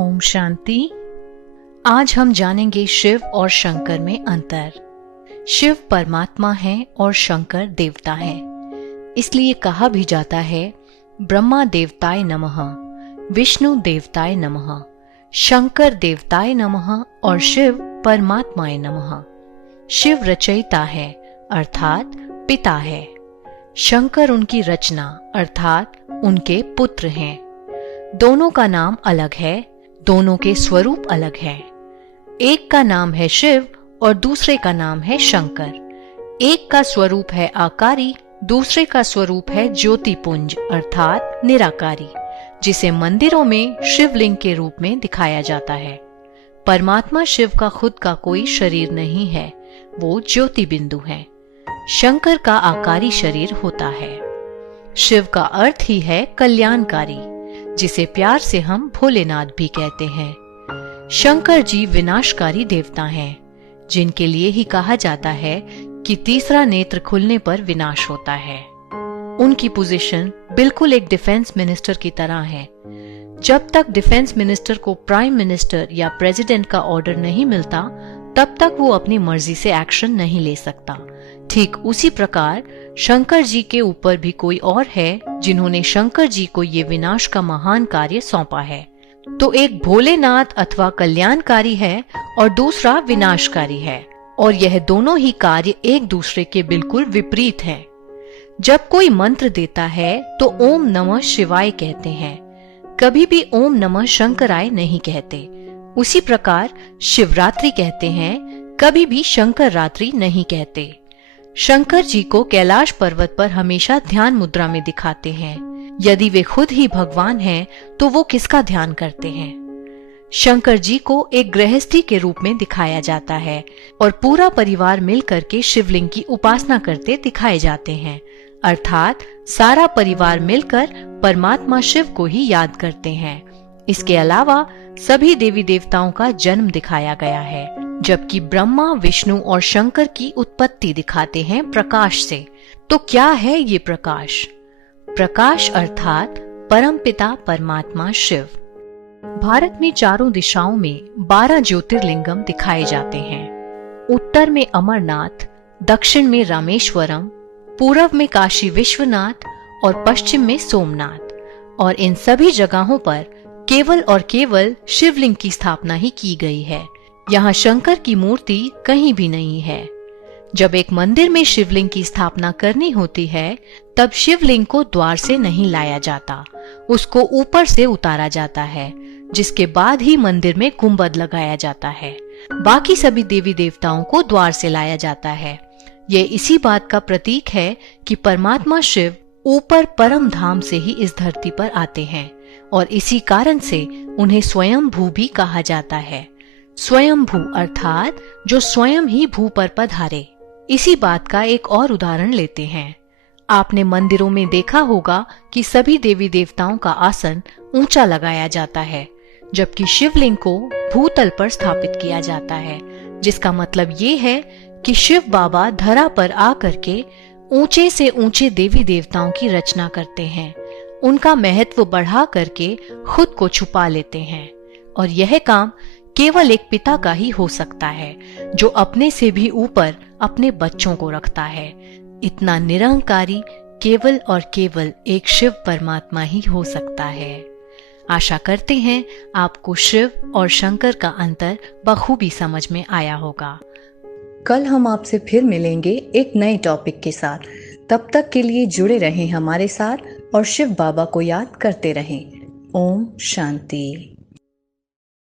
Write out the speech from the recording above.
ओम शांति। आज हम जानेंगे शिव और शंकर में अंतर। शिव परमात्मा है और शंकर देवता है। इसलिए कहा भी जाता है ब्रह्मा देवताय नमः, विष्णु देवताय नमः, शंकर देवताय नमः और शिव परमात्माय नमः। शिव रचयिता है अर्थात पिता है। शंकर उनकी रचना अर्थात उनके पुत्र हैं। दोनों का नाम अलग है, दोनों के स्वरूप अलग है। एक का नाम है शिव और दूसरे का नाम है शंकर। एक का स्वरूप है आकारी, दूसरे का स्वरूप है ज्योतिपुंज अर्थात निराकारी, जिसे मंदिरों में शिवलिंग के रूप में दिखाया जाता है। परमात्मा शिव का खुद का कोई शरीर नहीं है, वो ज्योति बिंदु है। शंकर का आकारी शरीर होता है। शिव का अर्थ ही है कल्याणकारी, जिसे प्यार से हम भोलेनाथ भी कहते हैं। शंकर जी विनाशकारी देवता हैं, जिनके लिए ही कहा जाता है कि तीसरा नेत्र खुलने पर विनाश होता है। उनकी पोजीशन बिल्कुल एक डिफेंस मिनिस्टर की तरह है। जब तक डिफेंस मिनिस्टर को प्राइम मिनिस्टर या प्रेसिडेंट का ऑर्डर नहीं मिलता, तब तक वो अपनी मर्जी से एक्शन नहीं ले सकता। ठीक उसी प्रकार शंकर जी के ऊपर भी कोई और है, जिन्होंने शंकर जी को ये विनाश का महान कार्य सौंपा है। तो एक भोलेनाथ अथवा कल्याणकारी है और दूसरा विनाशकारी है, और यह दोनों ही कार्य एक दूसरे के बिल्कुल विपरीत हैं। जब कोई मंत्र देता है तो ओम नमः शिवाय कहते हैं, कभी भी ओम नमः शंकराय नहीं कहते। उसी प्रकार शिवरात्रि कहते हैं, कभी भी शंकर रात्रि नहीं कहते। शंकर जी को कैलाश पर्वत पर हमेशा ध्यान मुद्रा में दिखाते हैं। यदि वे खुद ही भगवान हैं, तो वो किसका ध्यान करते हैं? शंकर जी को एक गृहस्थी के रूप में दिखाया जाता है और पूरा परिवार मिलकर के शिवलिंग की उपासना करते दिखाए जाते हैं, अर्थात सारा परिवार मिलकर परमात्मा शिव को ही याद करते हैं। इसके अलावा सभी देवी देवताओं का जन्म दिखाया गया है, जबकि ब्रह्मा, विष्णु और शंकर की उत्पत्ति दिखाते हैं प्रकाश से। तो क्या है ये प्रकाश? प्रकाश अर्थात परमपिता परमात्मा शिव। भारत में चारों दिशाओं में 12 ज्योतिर्लिंगम दिखाए जाते हैं। उत्तर में अमरनाथ, दक्षिण में रामेश्वरम, पूर्व में काशी विश्वनाथ और पश्चिम में सोमनाथ। और इन सभी जगहों पर केवल और केवल शिवलिंग की स्थापना ही की गई है। यहाँ शंकर की मूर्ति कहीं भी नहीं है। जब एक मंदिर में शिवलिंग की स्थापना करनी होती है, तब शिवलिंग को द्वार से नहीं लाया जाता, उसको ऊपर से उतारा जाता है, जिसके बाद ही मंदिर में गुंबद लगाया जाता है। बाकी सभी देवी देवताओं को द्वार से लाया जाता है। ये इसी बात का प्रतीक है कि परमात्मा शिव ऊपर परम धाम से ही इस धरती पर आते हैं, और इसी कारण से उन्हें स्वयंभू भी कहा जाता है। स्वयंभू अर्थात जो स्वयं ही भू पर पधारे। इसी बात का एक और उदाहरण लेते हैं। आपने मंदिरों में देखा होगा कि सभी देवी देवताओं का आसन ऊंचा लगाया जाता है, जबकि शिवलिंग को भूतल पर स्थापित किया जाता है, जिसका मतलब ये है कि शिव बाबा धरा पर आकर के ऊंचे से ऊंचे देवी देवताओं की रचना करते हैं, उनका महत्व बढ़ा करके खुद को छुपा लेते हैं। और यह काम केवल एक पिता का ही हो सकता है, जो अपने से भी ऊपर अपने बच्चों को रखता है। इतना निरंकारी केवल और केवल एक शिव परमात्मा ही हो सकता है। आशा करते हैं आपको शिव और शंकर का अंतर बखूबी समझ में आया होगा। कल हम आपसे फिर मिलेंगे एक नए टॉपिक के साथ। तब तक के लिए जुड़े रहें हमारे साथ और शिव बाबा को याद करते रहें। ओम शांति।